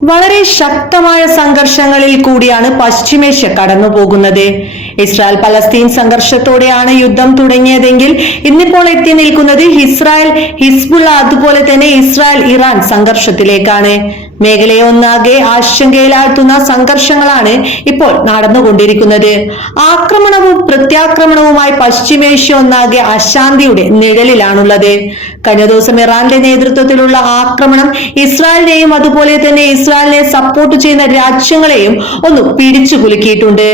വളരെ ശക്തമായ സംഘർഷങ്ങളിൽ കൂടിയാണ് പശ്ചിമേഷ്യ കടന്നുപോകുന്നത്. ഇസ്രായേൽ പലസ്തീൻ സംഘർഷത്തോടെയാണ് യുദ്ധം തുടങ്ങിയതെങ്കിൽ ഇന്നിപ്പോൾ എത്തി നിൽക്കുന്നത് ഇസ്രായേൽ ഹിസ്ബുള്ള അതുപോലെ തന്നെ ഇസ്രായേൽ ഇറാൻ സംഘർഷത്തിലേക്കാണ്. മേഖലയെ ഒന്നാകെ ആശങ്കയിലാഴ്ത്തുന്ന സംഘർഷങ്ങളാണ് ഇപ്പോൾ നടന്നുകൊണ്ടിരിക്കുന്നത്. ആക്രമണവും പ്രത്യാക്രമണവുമായി പശ്ചിമേഷ്യ ഒന്നാകെ അശാന്തിയുടെ നിഴലിലാണുള്ളത്. കഴിഞ്ഞ ദിവസം ഇറാന്റെ നേതൃത്വത്തിലുള്ള ആക്രമണം ഇസ്രായേലിനെയും അതുപോലെ തന്നെ ഇസ്രായേലിനെ സപ്പോർട്ട് ചെയ്യുന്ന രാജ്യങ്ങളെയും ഒന്ന് പിടിച്ചു കുലുക്കിയിട്ടുണ്ട്.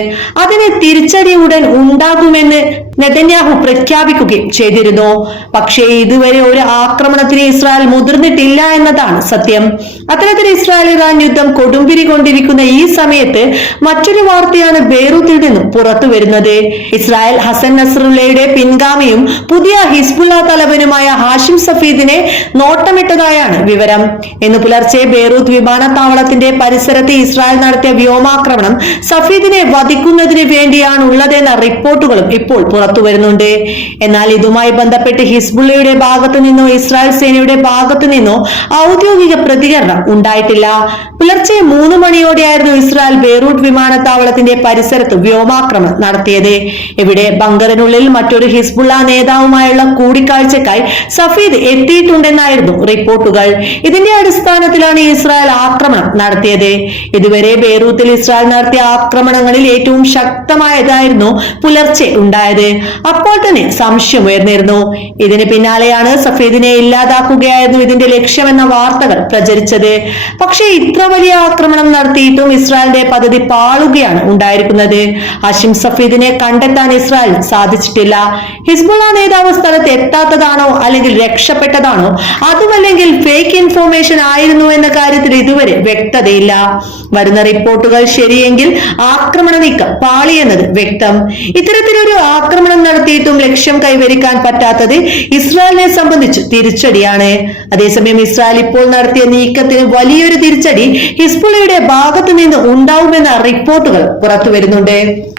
അതിന് തിരിച്ചടി ഉടൻ ഉണ്ടാകുമെന്ന് നെതന്യാഹു പ്രഖ്യാപിക്കുകയും ചെയ്തിരുന്നു. പക്ഷേ ഇതുവരെ ഒരു ആക്രമണത്തിന് ഇസ്രായേൽ മുതിർന്നിട്ടില്ല എന്നതാണ് സത്യം. അത്തരത്തിൽ ഇസ്രായേൽ ഇറാൻ യുദ്ധം കൊടുമ്പിരി കൊണ്ടിരിക്കുന്ന ഈ സമയത്ത് മറ്റൊരു വാർത്തയാണ് ബെയ്റൂത്തിൽ നിന്നും പുറത്തു വരുന്നത്. ഇസ്രായേൽ ഹസൻ നസറുല്ലയുടെ പിൻഗാമിയും പുതിയ ഹിസ്ബുല്ല തലവനുമായ ഹാഷിം സഫീദിനെ നോട്ടമിട്ടതായാണ് വിവരം. ഇന്ന് പുലർച്ചെ ബെയ്റൂത്ത് വിമാനത്താവളത്തിന്റെ പരിസരത്ത് ഇസ്രായേൽ നടത്തിയ വ്യോമാക്രമണം സഫീദിനെ വധിക്കുന്നതിന് വേണ്ടിയാണുള്ളതെന്ന റിപ്പോർട്ടുകളും ഇപ്പോൾ പുറത്തു വരുന്നുണ്ട്. എന്നാൽ ഇതുമായി ബന്ധപ്പെട്ട് ഹിസ്ബുള്ളയുടെ ഭാഗത്തു നിന്നോ ഇസ്രായേൽ സേനയുടെ ഭാഗത്തു നിന്നോ ഔദ്യോഗിക പ്രതികരണം ഉണ്ടായിട്ടില്ല. പുലർച്ചെ മൂന്ന് മണിയോടെയായിരുന്നു ഇസ്രായേൽ ബെയ്റൂട്ട് വിമാനത്താവളത്തിന്റെ പരിസരത്ത് വ്യോമാക്രമണം നടത്തിയത്. ഇവിടെ ബങ്കറിനുള്ളിൽ മറ്റൊരു ഹിസ്ബുള്ള നേതാവുമായുള്ള കൂടിക്കാഴ്ചക്കായി സഫീദ് എത്തിയിട്ടുണ്ടെന്നായിരുന്നു റിപ്പോർട്ടുകൾ. ഇതിന്റെ അടിസ്ഥാനത്തിലാണ് ഇസ്രായേൽ ആക്രമണം നടത്തിയത്. ഇതുവരെ ബെയ്റൂത്തിൽ ഇസ്രായേൽ നടത്തിയ ആക്രമണങ്ങളിൽ ഏറ്റവും ശക്തമായതായിരുന്നു പുലർച്ചെ ഉണ്ടായത്. അപ്പോൾ തന്നെ സംശയം ഉയർന്നിരുന്നു. ഇതിന് പിന്നാലെയാണ് സഫീദിനെ ഇല്ലാതാക്കുകയായിരുന്നു ഇതിന്റെ ലക്ഷ്യമെന്ന വാർത്തകൾ പ്രചരിച്ചത്. പക്ഷേ ഇത്ര വലിയ ആക്രമണം നടത്തിയിട്ടും ഇസ്രായേലിന്റെ പദ്ധതി പാളുകയാണ് ഉണ്ടായിരിക്കുന്നത്. അഷിം സഫീദിനെ കണ്ടെത്താൻ ഇസ്രായേൽ സാധിച്ചിട്ടില്ല. ഹിസ്ബുള്ള നേതാവ് സ്ഥലത്ത് എത്താത്തതാണോ അല്ലെങ്കിൽ രക്ഷപ്പെട്ടതാണോ? അതുമല്ലെങ്കിൽ ഫേക്ക് ഇൻഫോർമേഷൻ ആയിരുന്നു എന്ന കാര്യത്തിൽ ഇതുവരെ വ്യക്തതയില്ല. വരുന്ന റിപ്പോർട്ടുകൾ ശരിയെങ്കിൽ ആക്രമണ നീക്കം പാളിയെന്നത് വ്യക്തം. ഇത്തരത്തിലൊരു ആക്രമണം നടത്തിയിട്ടും ലക്ഷ്യം കൈവരിക്കാൻ പറ്റാത്തത് ഇസ്രായേലിനെ സംബന്ധിച്ച് തിരിച്ചടിയാണ്. അതേസമയം ഇസ്രായേൽ ഇപ്പോൾ നടത്തിയ നീക്കത്തിന് വലിയൊരു തിരിച്ചടി ഹിസ്ബുള്ളയുടെ ഭാഗത്തു നിന്ന് ഉണ്ടാവുമെന്ന റിപ്പോർട്ടുകൾ പുറത്തു വരുന്നുണ്ട്